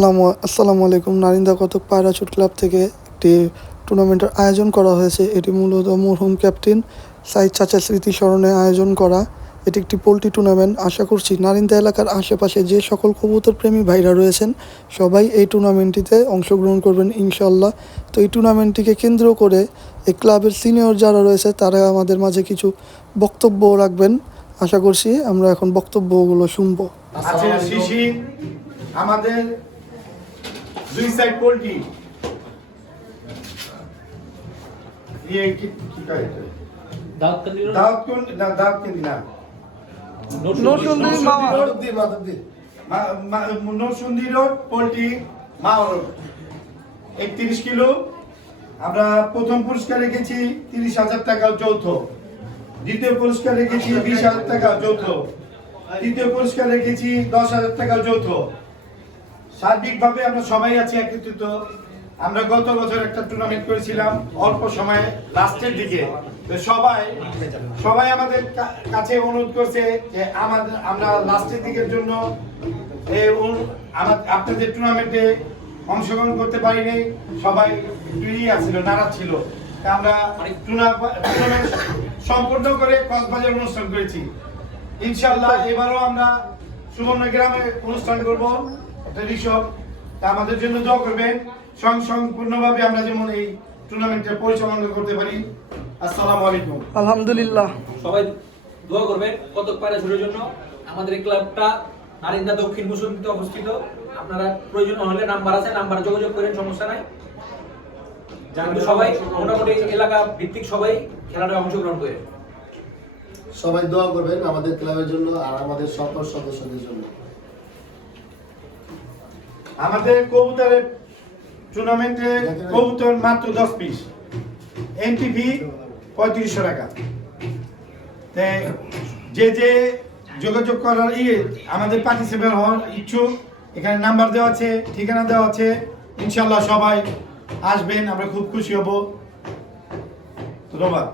আসসালামু আলাইকুম। নারিন্দা কতক পায়রাচুট ক্লাব থেকে একটি টুর্নামেন্টের আয়োজন করা হয়েছে। এটি মূলত মরহুম ক্যাপ্টেন সাইদ চাচার স্মৃতি স্মরণে আয়োজন করা। এটি একটি পোল্ট্রি টুর্নামেন্ট। আশা করছি নারিন্দা এলাকার আশেপাশে যে সকল কবুতর প্রেমী ভাইরা রয়েছেন সবাই এই টুর্নামেন্টটিতে অংশগ্রহণ করবেন ইনশাল্লাহ। তো এই টুর্নামেন্টটিকে কেন্দ্র করে এই ক্লাবের সিনিয়র যারা রয়েছে তারা আমাদের মাঝে কিছু বক্তব্য রাখবেন। আশা করছি আমরা এখন বক্তব্যগুলো শুনবো। আছে শিশি আমাদের দুই side poultry Narsundi road poultry মাওর 31 কিলো। আমরা প্রথম পুরস্কার রেখেছি 30,000 টাকা যৌথ, দ্বিতীয় পুরস্কার রেখেছি 20,000 টাকা যৌথ, তৃতীয় পুরস্কার রেখেছি 10,000 টাকা যৌথ। সার্বিকভাবে আমরা সবাই আছি একত্রিত। আমরা গত বছর একটা টুর্নামেন্ট করেছিলাম অল্প সময়ে লাস্টের দিকে। তো সবাই আমাদের কাছে অনুরোধ করছে যে আমরা লাস্টের দিকের জন্য আপনাদের টুর্নামেন্টে অংশগ্রহণ করতে পারিনি। সবাই ছিল, নারাজ ছিল। আমরা টুর্নামেন্ট সম্পূর্ণ করে কক্সবাজার অনুষ্ঠান করেছি। ইনশাআল্লাহ এবারও আমরা সুবর্ণ গ্রামে অনুষ্ঠান করব একটা রিসব। তা আমাদের জন্য দোয়া করবেন সম্পূর্ণভাবে আমরা যেমন এই টুর্নামেন্টে পরিচালনা করতে পারি। আসসালামু আলাইকুম। আলহামদুলিল্লাহ। সবাই দোয়া করবেন কতক পায়রাচুটের জন্য। আমাদের এই ক্লাবটা নারিন্দা দক্ষিণ মুসলিমতে অবস্থিত। আপনারা প্রয়োজন হলে নাম্বার আছে, নাম্বারে যোগাযোগ করেন, সমস্যা নাই। কিন্তু সবাই মোটামুটি এলাকা ভিত্তিক সবাই খেলাটা অংশগ্রহণ করে। সবাই দোয়া করবেন আমাদের ক্লাবের জন্য আর আমাদের সকল সদস্যদের জন্য। আমাদের কবুতরের টুর্নামেন্টে কবুতর মাত্র 10 পিস, এন্ট্রি ফি 3500 টাকা। যে যোগাযোগ করার আমাদের পার্টিসিপেট হওয়ার ইচ্ছুক, এখানে নাম্বার দেওয়া আছে, ঠিকানা দেওয়া আছে। ইনশাল্লাহ সবাই আসবেন, আমরা খুব খুশি হব। ধন্যবাদ।